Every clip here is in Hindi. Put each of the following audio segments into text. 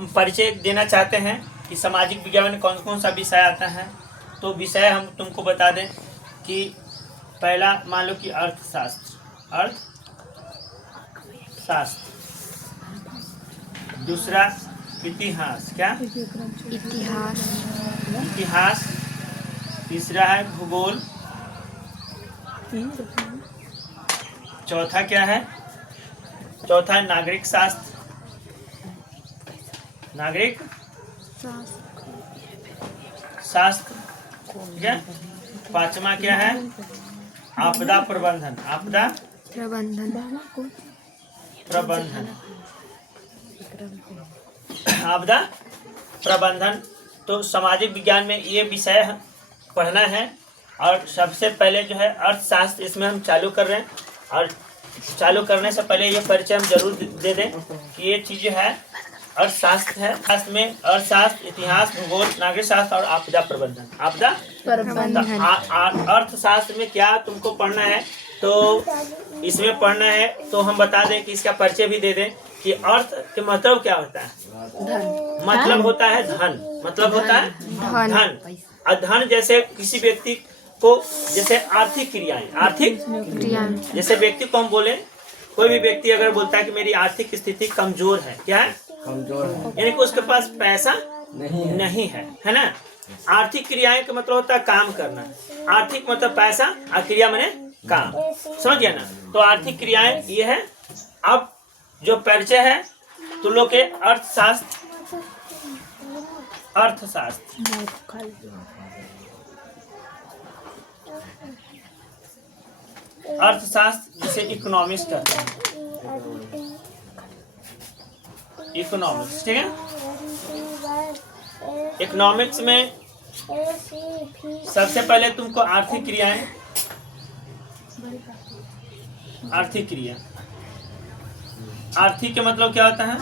हम परिचय देना चाहते हैं कि सामाजिक विज्ञान में कौन कौन सा विषय आता है। तो विषय हम तुमको बता दें कि पहला मान लो कि अर्थशास्त्र, दूसरा इतिहास, क्या इतिहास, तीसरा है भूगोल, चौथा क्या है, चौथा है नागरिक शास्त्र, ठीक है। पांचवा क्या है, आपदा प्रबंधन, आपदा प्रबंधन। तो सामाजिक विज्ञान में ये विषय पढ़ना है। और सबसे पहले जो है अर्थशास्त्र, इसमें हम चालू कर रहे हैं। और चालू करने से पहले ये परिचय हम जरूर दे दें कि ये चीज जो है अर्थशास्त्र है। शास्त्र में अर्थशास्त्र, इतिहास, भूगोल, नागरिक शास्त्र और आपदा प्रबंधन। अर्थशास्त्र में क्या तुमको पढ़ना है, तो इसमें पढ़ना है तो हम बता दें कि इसका परिचय भी दे दें कि अर्थ के मतलब क्या होता है। मतलब होता है धन, मतलब होता है धन। और धन जैसे किसी व्यक्ति को, जैसे आर्थिक क्रियाएं, जैसे व्यक्ति को हम बोले, कोई भी व्यक्ति अगर बोलता है कि मेरी आर्थिक स्थिति कमजोर है, क्या है, कमजोर है, यानी कि उसके पास पैसा नहीं है ना। आर्थिक क्रियाएं का मतलब होता है काम करना। आर्थिक मतलब पैसा और क्रिया माने काम, समझ गया ना। तो आर्थिक क्रियाएं ये है। अब जो परिचय है तुम लोग के अर्थशास्त्र जिसे इकोनॉमिक्स कहते हैं, इकोनॉमिक्स, ठीक है। इकोनॉमिक्स में सबसे पहले तुमको आर्थिक क्रियाएं, आर्थिक क्रिया, आर्थिक के मतलब क्या होता है,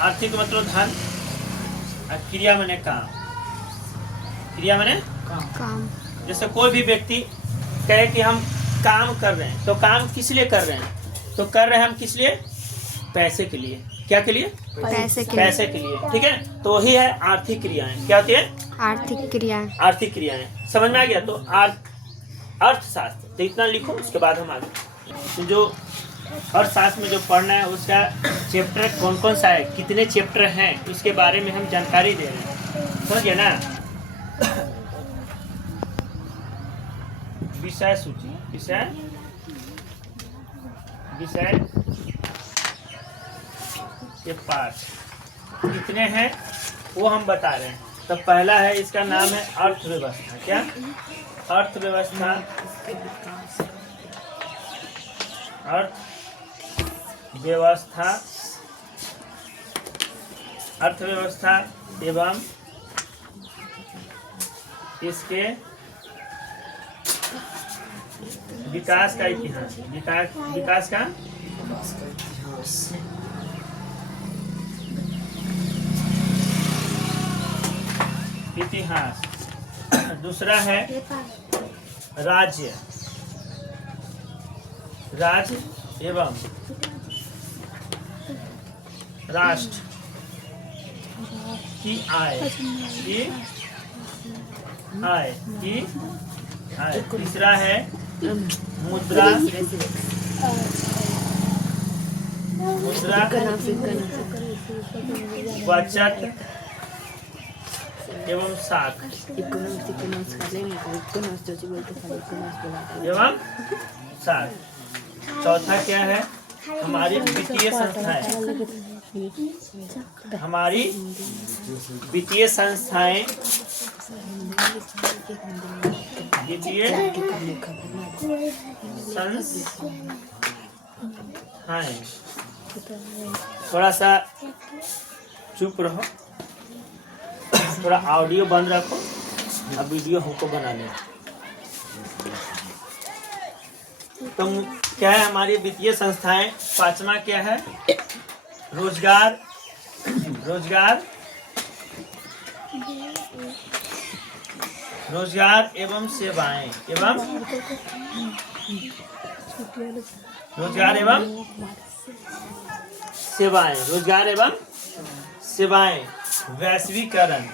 आर्थिक मतलब धन, और क्रिया माने काम, क्रिया माने काम। जैसे कोई भी व्यक्ति कहे कि हम काम कर रहे हैं, तो काम किस लिए कर रहे हैं, तो कर रहे हैं हम किस लिए, पैसे के लिए। क्या के लिए, पैसे के लिए, ठीक है। तो वही है आर्थिक क्रियाएं। क्या होती है, आर्थिक क्रियाएं। समझ में आ गया। तो अर्थशास्त्र, तो इतना लिखो, उसके बाद हम आगे। तो जो अर्थशास्त्र में जो पढ़ना है उसका चैप्टर कौन कौन सा है, कितने चैप्टर हैं, उसके बारे में हम जानकारी दे रहे हैं, समझ गए ना। विषय सूची, विषय के पाठ कितने हैं वो हम बता रहे हैं। तो पहला है, इसका नाम है अर्थव्यवस्था। क्या, अर्थव्यवस्था, अर्थव्यवस्था एवं इसके विकास का इतिहास, विकास का इतिहास। दूसरा है राज्य एवं राष्ट्र की आय, तीसरा है मुद्रा, बचत एवं साख एवं साख। चौथा क्या है, हमारी वित्तीय संस्थाएं, थोड़ा सा चुप रहो, थोड़ा ऑडियो बंद रखो, अब वीडियो हमको बनाने। तो क्या है हमारी वित्तीय संस्थाएं। पांचवा क्या है, रोजगार एवं सेवाएं, सेवाएं, रोजगार एवं सेवाएं, वैश्वीकरण,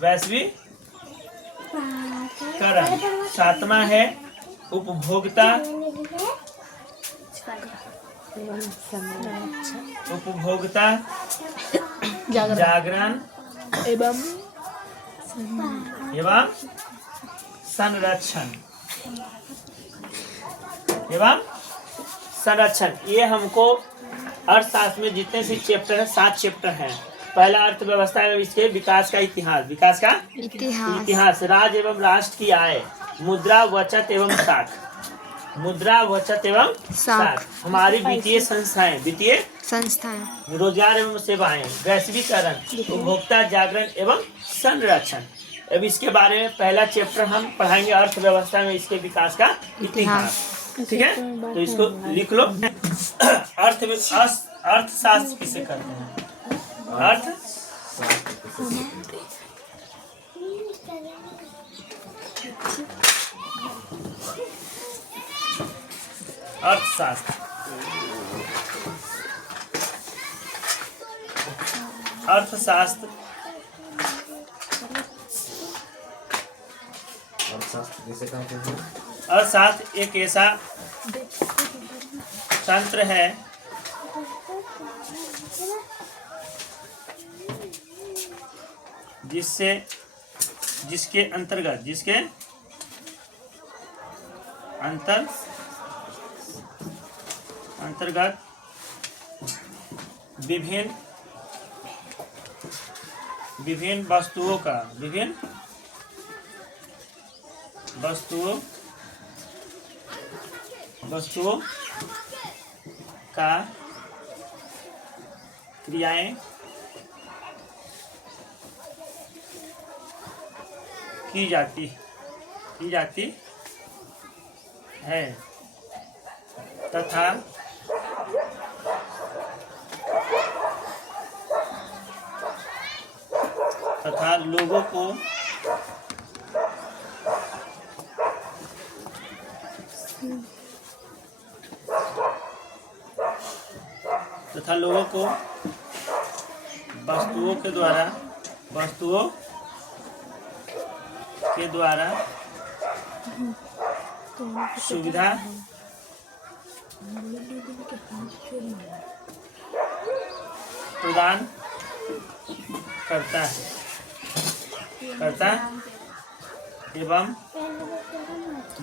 वैश्वीकरण। सातवां है उपभोक्ता जागरण एवं संरक्षण। ये हमको अर्थशास्त्र में जितने से चैप्टर है 7 चैप्टर हैं। पहला अर्थव्यवस्था एवं इसके विकास का इतिहास, विकास का इतिहास, राज्य एवं राष्ट्र की आय, मुद्रा बचत एवं साख, मुद्रा बचत एवं साख, हमारी वित्तीय संस्थाएं, रोजगार एवं सेवाएं, वैश्वीकरण, उपभोक्ता जागरण एवं संरक्षण। अब इसके बारे में पहला चैप्टर हम पढ़ाएंगे, अर्थव्यवस्था में इसके विकास का इतिहास। ठीक है, तो इसको लिख लो। अर्थशास्त्र किसे कहते हैं? अर्थशास्त्र अर्थशास्त्र एक ऐसा तंत्र है जिसके अंतर्गत विभिन्न वस्तुओं का क्रियाएं की जाती है तथा लोगों को वस्तुओं के द्वारा सुविधा प्रदान करता एवं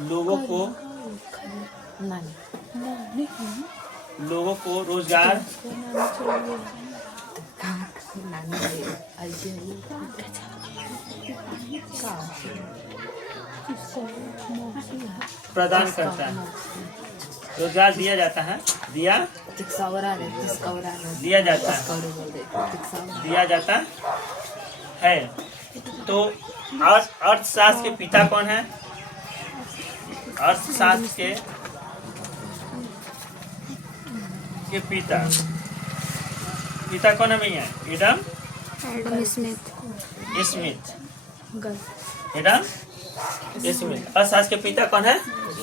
लोगों को रोजगार प्रदान करता है, रोजगार दिया जाता है, दिया जाता है। तो अर्थशास्त्र के पिता कौन है? अर्थशास्त्र के पिता कौन है भैया? Adam Smith. अर्थशास्त्र के पिता कौन है?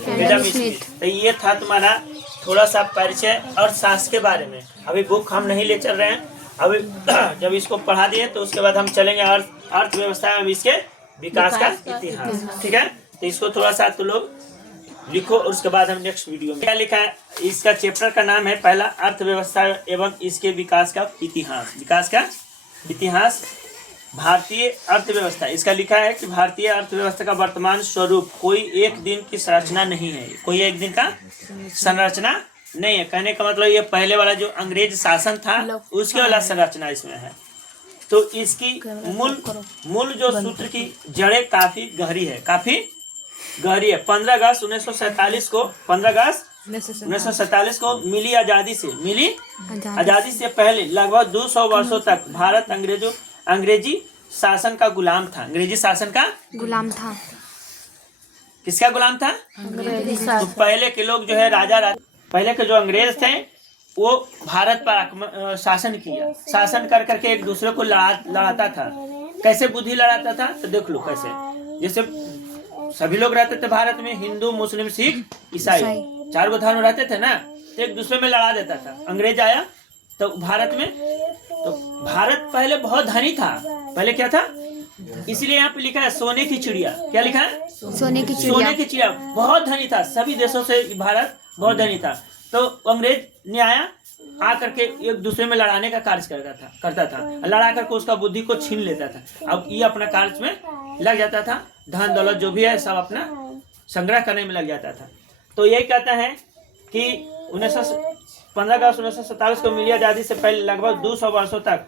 Adam Smith. तो ये था तुम्हारा थोड़ा सा परिचय अर्थशास्त्र के बारे में। अभी बुक हम नहीं ले चल रहे हैं, अभी जब इसको पढ़ा दिए तो उसके बाद हम चलेंगे अर्थव्यवस्था में इसके विकास का इतिहास। ठीक है, तो इसको थोड़ा सा तो लोग लिखो और उसके बाद हम नेक्स्ट वीडियो में क्या लिखा है। इसका चैप्टर का नाम है पहला अर्थव्यवस्था एवं इसके विकास का इतिहास। भारतीय अर्थव्यवस्था, इसका लिखा है कि भारतीय अर्थव्यवस्था का वर्तमान स्वरूप कोई एक दिन की संरचना नहीं है, कोई एक दिन का संरचना नहीं है। कहने का मतलब ये पहले वाला जो अंग्रेज शासन था उसके वाला संरचना इसमें है। तो इसकी मूल जो सूत्र की जड़ें काफी गहरी है। 15 अगस्त 1947 को मिली आजादी से पहले लगभग 200 वर्षों तक भारत अंग्रेजी शासन का गुलाम था। किसका गुलाम था? तो पहले के लोग जो है पहले के जो अंग्रेज थे वो भारत पर शासन कर करके एक दूसरे को लड़ाता था। कैसे बुद्धि लड़ाता था तो देख लो कैसे। जैसे सभी लोग रहते थे भारत में, हिंदू, मुस्लिम, सिख, ईसाई, 4 गो धर्म रहते थे ना। तो एक दूसरे में लड़ा देता था। अंग्रेज आया तो भारत में, तो भारत पहले बहुत धनी था। पहले क्या था, इसीलिए यहाँ पे लिखा है सोने की चिड़िया। क्या लिखा है? सोने की चिड़िया। बहुत धनी था, सभी देशों से भारत बहुत धनी था। तो अंग्रेज ने आया, आकर के एक दूसरे में लड़ाने का कार्य करता था, लड़ा करके उसका बुद्धि को छीन लेता था। अब ये अपना कार्य में लग जाता था, धन दौलत जो भी है सब अपना संग्रह करने में लग जाता था। तो यही कहता है कि 15 अगस्त 1947 को मिली आजादी से पहले लगभग 200 वर्षों तक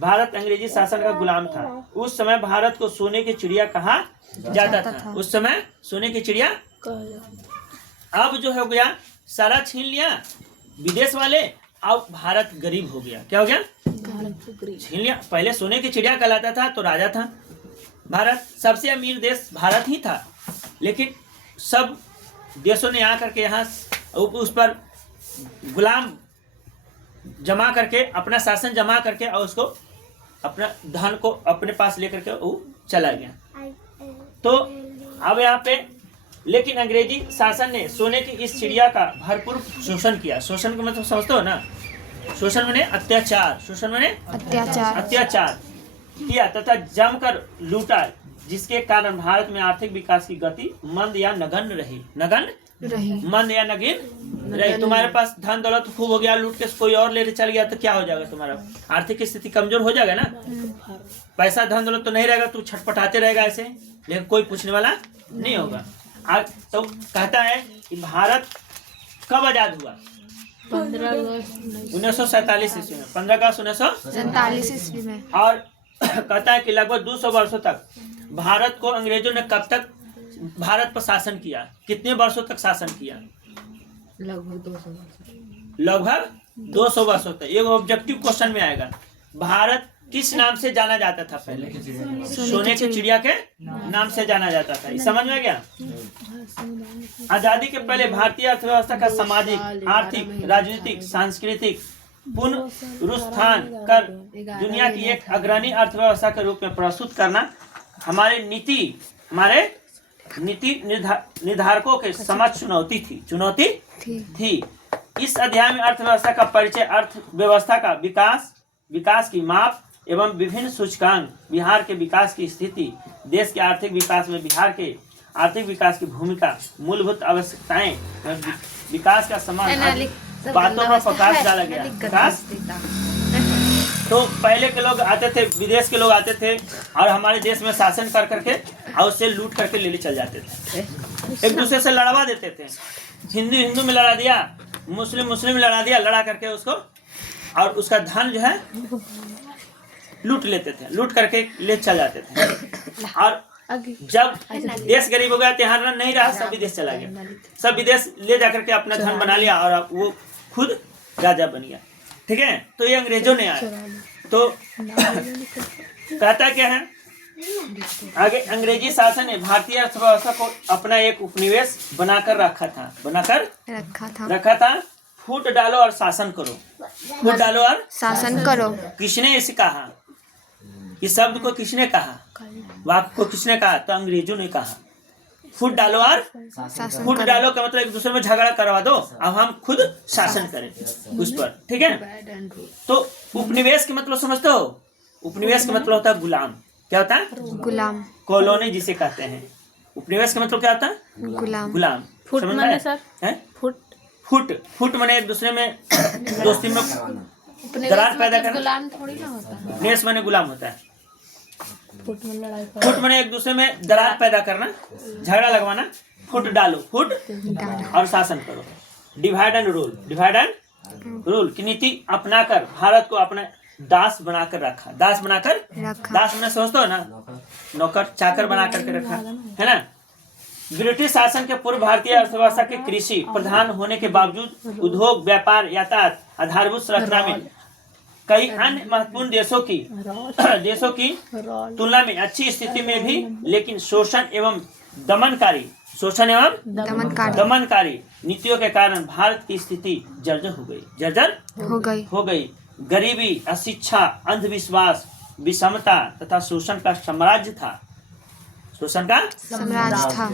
भारत अंग्रेजी शासन का गुलाम था। उस समय भारत को सोने की चिड़िया कहा जाता था। उस समय सोने की चिड़िया। अब जो हो गया, सारा छीन लिया विदेश वाले, अब भारत गरीब हो गया। क्या हो गया? छीन लिया। पहले सोने की चिड़िया कहलाता था तो राजा था। भारत सबसे अमीर देश भारत ही था, लेकिन सब देशों ने आकर के यहाँ उस पर गुलाम जमा करके, अपना शासन जमा करके और उसको अपना धन को अपने पास लेकर के वो चला गया। तो अब यहाँ पे लेकिन अंग्रेजी शासन ने सोने की इस चिड़िया का भरपूर शोषण किया। शोषण का मतलब समझते हो ना? शोषण माने अत्याचार। शोषण माने अत्याचार किया तथा जमकर लूटा, जिसके कारण भारत में आर्थिक विकास की गति मंद या नगण्य रही। मंद या नगण्य रही। तुम्हारे पास धन दौलत खूब हो गया, लूट के कोई और लेने चल गया तो क्या हो जाएगा? तुम्हारा आर्थिक स्थिति कमजोर हो जाएगा ना। पैसा धन दौलत तो नहीं रहेगा, तू छटपटाते रहेगा ऐसे, लेकिन कोई पूछने वाला नहीं होगा। आज तो कहता है कि भारत कब आजाद हुआ? 1947 ईस्वी में, 15 अगस्त 1947 ईस्वी में। और कहता है कि लगभग 200 वर्षों तक भारत को अंग्रेजों ने कब तक भारत पर शासन किया? कितने वर्षों तक शासन किया? लगभग 200 वर्षों तक। ये ऑब्जेक्टिव क्वेश्चन में आएगा। भारत किस नाम से जाना जाता था पहले? सोने की चिड़िया के नाम से जाना जाता था। समझ में गया? आजादी के पहले भारतीय अर्थव्यवस्था का सामाजिक, आर्थिक, राजनीतिक, सांस्कृतिक पुनरुत्थान कर दुनिया की एक अग्रणी अर्थव्यवस्था के रूप में प्रस्तुत करना हमारे नीति निर्धारकों के समक्ष चुनौती थी। इस अध्याय में अर्थव्यवस्था का परिचय, अर्थव्यवस्था का विकास की माप एवं विभिन्न सूचकांक, बिहार के विकास की स्थिति, देश के आर्थिक विकास में बिहार के आर्थिक विकास की भूमिका, मूलभूत आवश्यकताएं, विकास का समान बातों पर प्रकाश डाला गया। तो पहले के लोग आते थे, विदेश के लोग आते थे और हमारे देश में शासन कर करके और उससे लूट करके ले चल जाते थे। एक दूसरे से लड़वा देते थे। हिंदू में लड़ा दिया, मुस्लिम में लड़ा दिया, लड़ा करके उसको और उसका धन जो है लूट लेते थे, लूट करके ले चल जाते थे। और जब देश गरीब हो गया, यहाँ नहीं रहा, सब विदेश चला गया। सब विदेश ले जाकर के अपना धन बना लिया और वो खुद राजा बन गया। ठीक है? तो ये अंग्रेजों ने आया तो कहता क्या है आगे, अंग्रेजी शासन ने भारतीय अर्थव्यवस्था को अपना एक उपनिवेश बनाकर रखा था। फूट डालो और शासन करो। फूट डालो और शासन करो। किसने इसे कहा? इस शब्द को किसने कहा? वाक्य को किसने कहा? तो अंग्रेजों ने कहा। फूट डालो और फूट डालो का मतलब एक दूसरे में झगड़ा करवा दो, अब हम खुद शासन करें उस पर। ठीक है? तो उपनिवेश के मतलब समझते हो? उपनिवेश का मतलब होता है गुलाम। क्या होता है? गुलाम। कॉलोनी जिसे कहते हैं। उपनिवेश का मतलब क्या होता है? गुलाम। फुट माने सर है? फुट माने एक दूसरे में दोस्ती में दरार पैदा करना। गुलाम थोड़ी ना होता है। उपनिवेश माने गुलाम होता है। फुट माने एक दूसरे में दरार पैदा करना, झगड़ा लगवाना। फुट डालो, फुट और शासन करो। डिवाइड एंड रूल की नीति अपनाकर भारत को अपना दास बनाकर रखा। दास में समझते हो ना? नौकर चाकर बना करके रखा है ना। ब्रिटिश शासन के पूर्व भारतीय अर्थव्यवस्था के कृषि प्रधान होने के बावजूद उद्योग, व्यापार, यातायात, आधारभूत संरचना में कई अन्य महत्वपूर्ण देशों की तुलना में अच्छी स्थिति में भी, लेकिन शोषण एवं दमनकारी नीतियों के कारण भारत की स्थिति जर्जर हो गई। गरीबी, अशिक्षा, अंधविश्वास, विषमता तथा शोषण का साम्राज्य था। शोषण का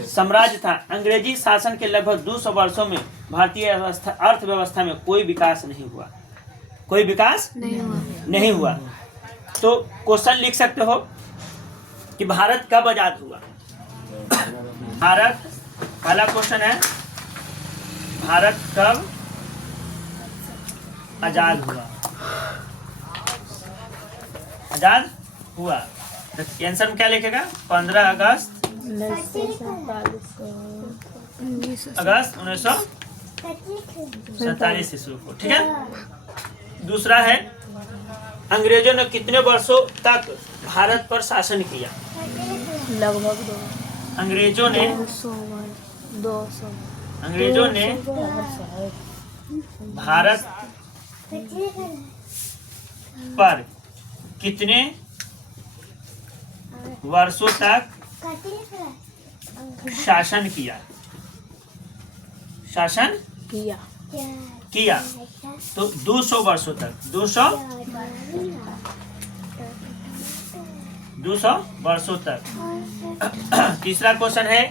साम्राज्य था। अंग्रेजी शासन के लगभग 200 वर्षों में भारतीय अर्थव्यवस्था में कोई विकास नहीं हुआ। कोई विकास नहीं हुआ। तो क्वेश्चन लिख सकते हो कि भारत कब आजाद हुआ। भारत, पहला क्वेश्चन है भारत कब आजाद हुआ। आजाद हुआ तो आंसर में क्या लिखेगा? 15 अगस्त 1947 ईस्वी को। ठीक है। दूसरा है अंग्रेजों ने कितने वर्षों तक भारत पर शासन किया? लगभग अंग्रेजों ने 200 भारत पर कितने वर्षों तक शासन किया? शासन किया तो 200 वर्षों तक। 200 वर्षों तक। तीसरा क्वेश्चन है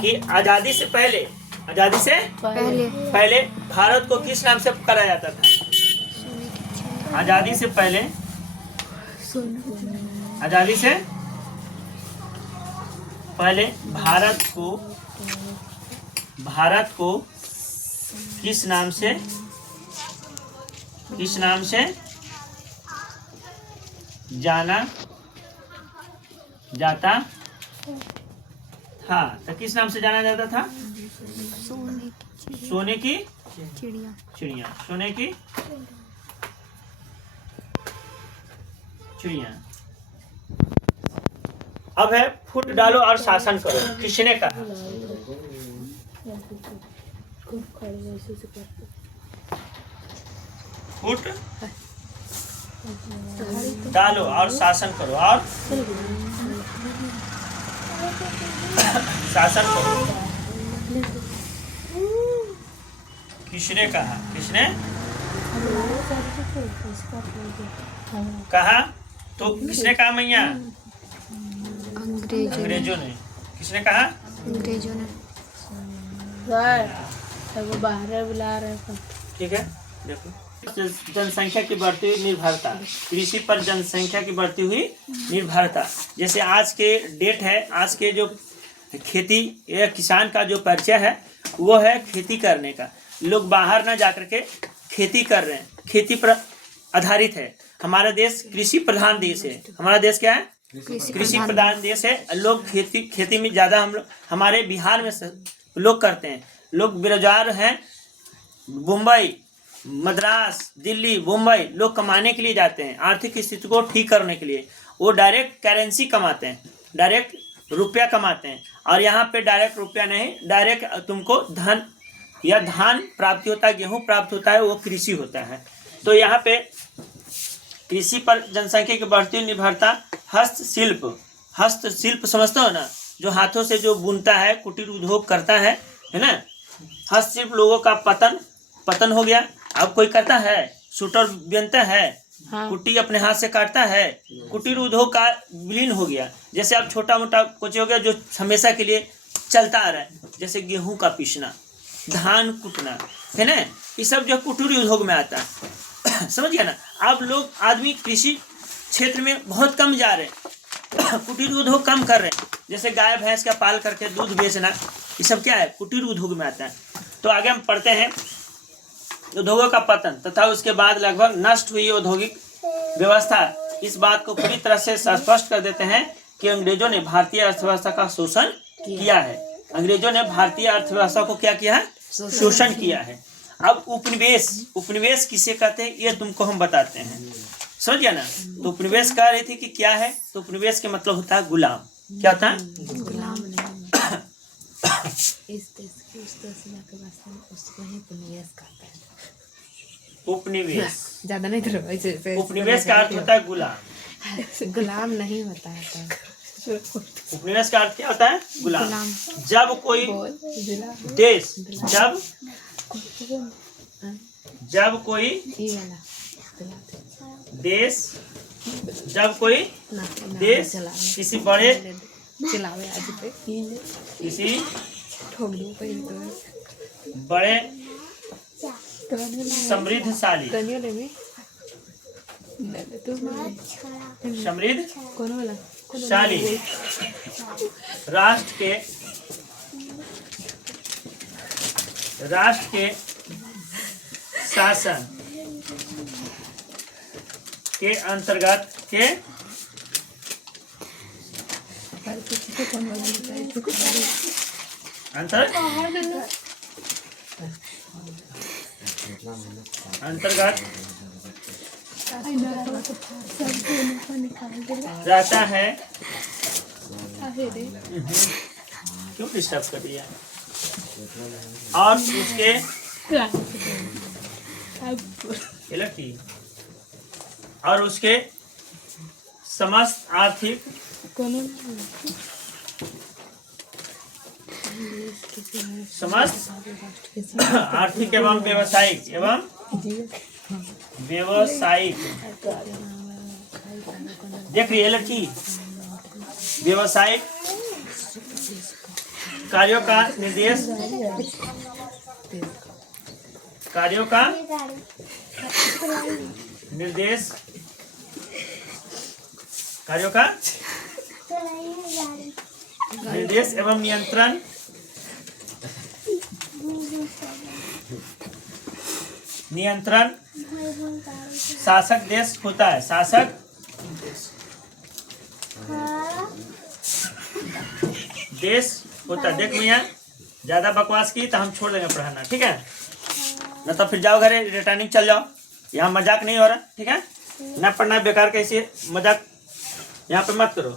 कि आजादी से पहले भारत को किस नाम से पुकारा जाता था? आजादी से पहले भारत को किस नाम से जाना जाता था? तो किस नाम से जाना जाता था? सोने की चिड़िया। सोने की चिड़िया। अब है फुट डालो और शासन करो। किसने कहा? फुट डालो और शासन करो और शासन करो। किसने कहा? कहा तो किसने कहा मैया? अंग्रेजों ने। किसने कहा? अंग्रेजों ने। बाहर बुला रहे हैं। ठीक है। देखो जनसंख्या की बढ़ती हुई निर्भरता, कृषि पर जनसंख्या की बढ़ती हुई निर्भरता। जैसे आज के डेट है, आज के जो खेती या किसान का जो परिचय है वो है खेती करने का। लोग बाहर ना जाकर के खेती कर रहे हैं, खेती पर आधारित है। हमारा देश कृषि प्रधान देश है। हमारा देश क्या है? कृषि प्रधान देश है। लोग खेती में ज़्यादा हम लोग हमारे बिहार में लोग करते हैं। लोग बेरोजगार हैं। मुंबई, मद्रास, दिल्ली, मुंबई लोग कमाने के लिए जाते हैं। आर्थिक स्थिति को ठीक करने के लिए वो डायरेक्ट करेंसी कमाते हैं, डायरेक्ट रुपया कमाते हैं। और यहाँ पे डायरेक्ट रुपया नहीं, डायरेक्ट तुमको धन या धान प्राप्ति होता है, गेहूँ प्राप्त होता है, वो कृषि होता है। तो यहाँ पे कृषि पर जनसंख्या की बढ़ती हुई निर्भरता। हस्तशिल्प समझते हो ना, जो हाथों से जो बुनता है, कुटीर उद्योग करता है ना। हस्तशिल्प लोगों का पतन हो गया। अब कोई करता है? सूटर बुनता है, कुट्टी अपने हाथ से काटता है। कुटीर उद्योग का विलीन हो गया। जैसे अब छोटा मोटा कुछ हो गया जो हमेशा के लिए चलता आ रहा है, जैसे गेहूं का पीसना, धान कुटना, है ना। ये सब जो कुटीर उद्योग में आता है। समझ गया ना। अब लोग आदमी कृषि क्षेत्र में बहुत कम जा रहे हैं, कुटीर उद्योग कम कर रहे हैं। जैसे गाय भैंस का पाल करके दूध बेचना, ये सब क्या है? कुटीर उद्योग में आता है। तो आगे हम पढ़ते हैं उद्योगों का पतन तथा उसके बाद लगभग नष्ट हुई औद्योगिक व्यवस्था। इस बात को पूरी तरह से स्पष्ट कर देते हैं कि अंग्रेजों ने भारतीय अर्थव्यवस्था का शोषण किया है। अंग्रेजों ने भारतीय अर्थव्यवस्था को क्या किया है? शोषण किया है। अब उपनिवेश किसे कहते हैं ये तुमको हम बताते हैं। समझ गया ना। तो उपनिवेश कह रही थी कि क्या है? तो उपनिवेश के मतलब होता है गुलाम। क्या होता है? गुलाम। इस देश की उस देश में के वास्ते उसको ही उपनिवेश कहते हैं। उपनिवेश ज्यादा नहीं तो उपनिवेश का अर्थ होता है गुलाम। गुलाम नहीं होता है। उपनिवेश का अर्थ क्या होता है? गुलाम। जब कोई देश जब कोई देश किसी बड़े चलावे आज पे किसी ठोक दो पे बड़े तो समृद्धशाली कनियो ले में तो समृद्ध कौन वाला शाली राष्ट्र के शासन के अंतर्गत के कौन वाला अंतर्गत रहता है। क्यों डिस्टर्ब कर दिया? और उसके और उसके समस्त आर्थिक एवं व्यावसायिक देख रही है लड़की, व्यावसायिक कार्यों का निर्देश एवं नियंत्रण शासक देश होता है। शासक देश होता है। देख मियाँ, ज्यादा बकवास की तो हम छोड़ देंगे पढ़ाना, ठीक है ना? तो फिर जाओ घरे, रिटर्निंग चल जाओ। यहाँ मजाक नहीं हो रहा, ठीक है ना? पढ़ना बेकार, कैसे मजाक यहाँ पे मत करो।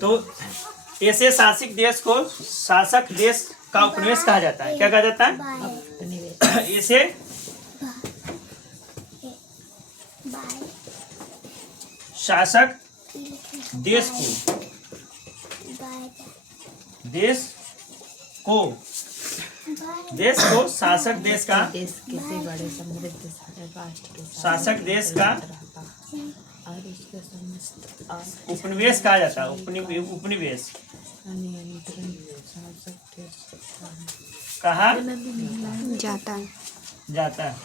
तो ऐसे शासक देश को शासक देश का उपनिवेश कहा जाता है। क्या कहा जाता है? इसे शासक देश को शासक देश का शासक देश का उपनिवेश कहा जाता है। उपनिवेश कहा जाता है।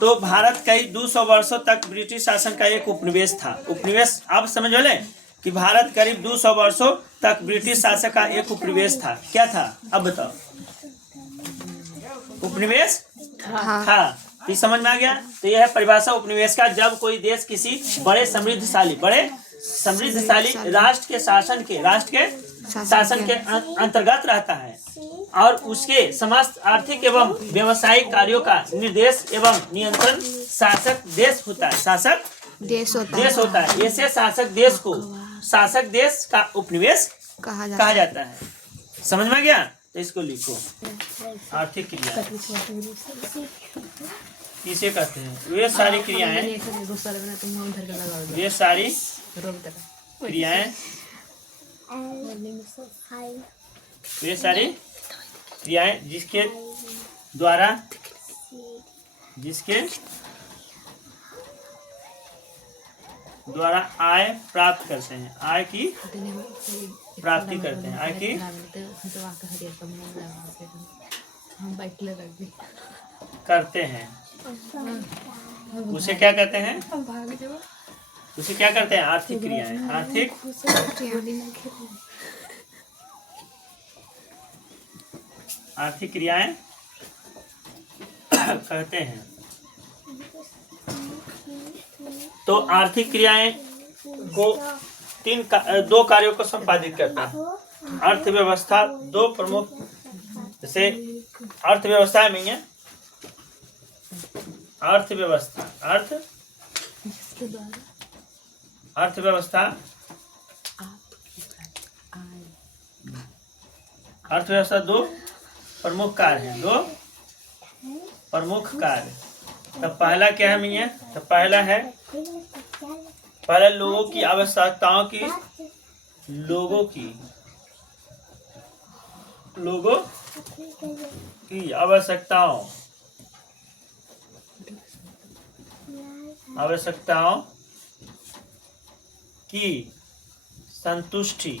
तो भारत कई 200 वर्षों तक ब्रिटिश शासन का एक उपनिवेश था। उपनिवेश आप समझ ले कि भारत करीब 200 वर्षों तक ब्रिटिश शासन का एक उपनिवेश था। क्या था? अब बताओ। उपनिवेश था। तो समझ में आ गया? तो यह है परिभाषा उपनिवेश का। जब कोई देश किसी बड़े समृद्धशाली राष्ट्र के शासन के अंतर्गत रहता है और उसके समस्त आर्थिक एवं व्यावसायिक कार्यों का निर्देश एवं नियंत्रण शासक देश होता है। शासक देश होता है। ऐसे शासक देश को शासक देश का उपनिवेश कहा जाता है। समझ में गया? तो इसको लिखो। आर्थिक क्रिया किसे कहते हैं? वे सारी क्रियाएं जिसके द्वारा आय प्राप्त करते हैं। आय की प्राप्ति करते हैं। आय की करते हैं। उसे क्या कहते हैं? उसे क्या करते हैं? आर्थिक क्रियाएं। आर्थिक क्रियाएं कहते हैं। तो आर्थिक क्रियाएं को दो कार्यों को संपादित करता है। अर्थव्यवस्था दो प्रमुख, जैसे अर्थव्यवस्था में है अर्थव्यवस्था दो प्रमुख कार्य हैं। तो पहला क्या है मियाँ? तो पहला लोगों की आवश्यकताओं की आवश्यकताओं की संतुष्टि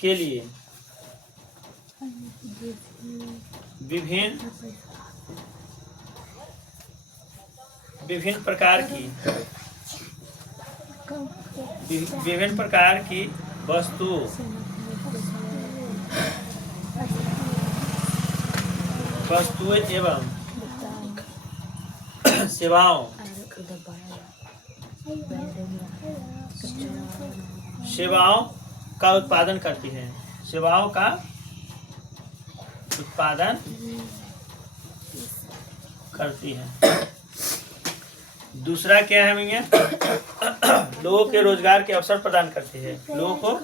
के लिए विभिन्न प्रकार की वस्तुओं एवं सेवाओं का उत्पादन करती है। सेवाओं का उत्पादन करती है। दूसरा क्या है भैया? लोगों के रोजगार के अवसर प्रदान करती है। लोगों को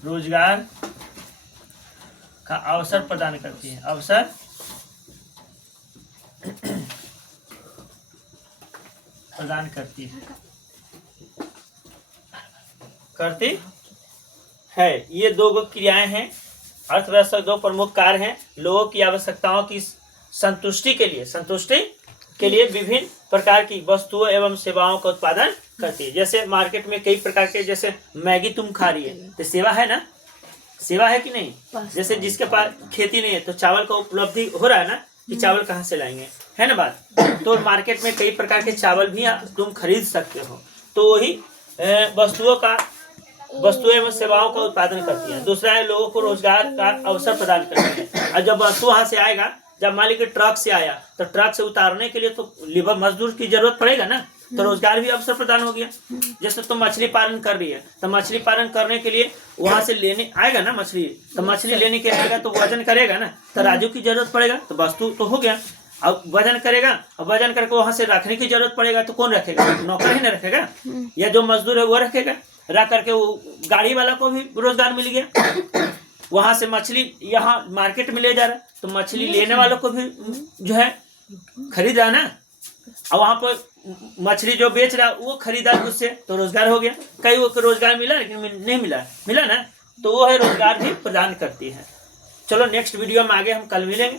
रोजगार का अवसर प्रदान करती है। अवसर प्रदान करती है। ये दो क्रियाएं हैं। अर्थव्यवस्था दो प्रमुख कार्य हैं। लोगों की आवश्यकताओं की संतुष्टि के लिए विभिन्न प्रकार की वस्तुओं एवं सेवाओं का उत्पादन करती है। जैसे मार्केट में कई प्रकार के, जैसे मैगी तुम खा रही है तो सेवा है ना, सेवा है कि नहीं? जैसे जिसके पास खेती नहीं है तो चावल का उपलब्धि हो रहा है ना, कि चावल कहाँ से लाएंगे, है ना बात। तो मार्केट में कई प्रकार के चावल भी तुम खरीद सकते हो। तो वही वस्तुएं एवं सेवाओं का उत्पादन करती है। दूसरा है लोगों को रोजगार का अवसर प्रदान करती है। और जब वस्तु वहां से आएगा, जब मान लीजिए ट्रक से आया तो ट्रक से उतारने के लिए तो लेबर मजदूर की जरूरत पड़ेगा ना, तो रोजगार भी अवसर प्रदान हो गया। जैसे तुम मछली पालन कर रही है तो मछली पालन करने के लिए वहां से लेने आएगा ना मछली, तो मछली लेने के आएगा तो वजन करेगा ना, तो राजू की जरूरत पड़ेगा, तो वस्तु तो हो गया। अब वजन करेगा, अब वजन करके वहां से रखने की जरूरत पड़ेगा, तो कौन रखेगा? नौकर ही ना रखेगा, या जो मजदूर है वो रखेगा। रख करके वो गाड़ी वाला को भी रोजगार मिल गया। वहां से मछली यहाँ मार्केट में ले जा रहा है तो मछली लेने वालों को भी जो है खरीदा ना, और वहां पर मछली जो बेच रहा वो खरीदा उससे, तो रोजगार हो गया। कई वो रोजगार मिला लेकिन नहीं मिला ना, तो वो है रोजगार भी प्रदान करती है। चलो नेक्स्ट वीडियो में आगे हम कल मिलेंगे।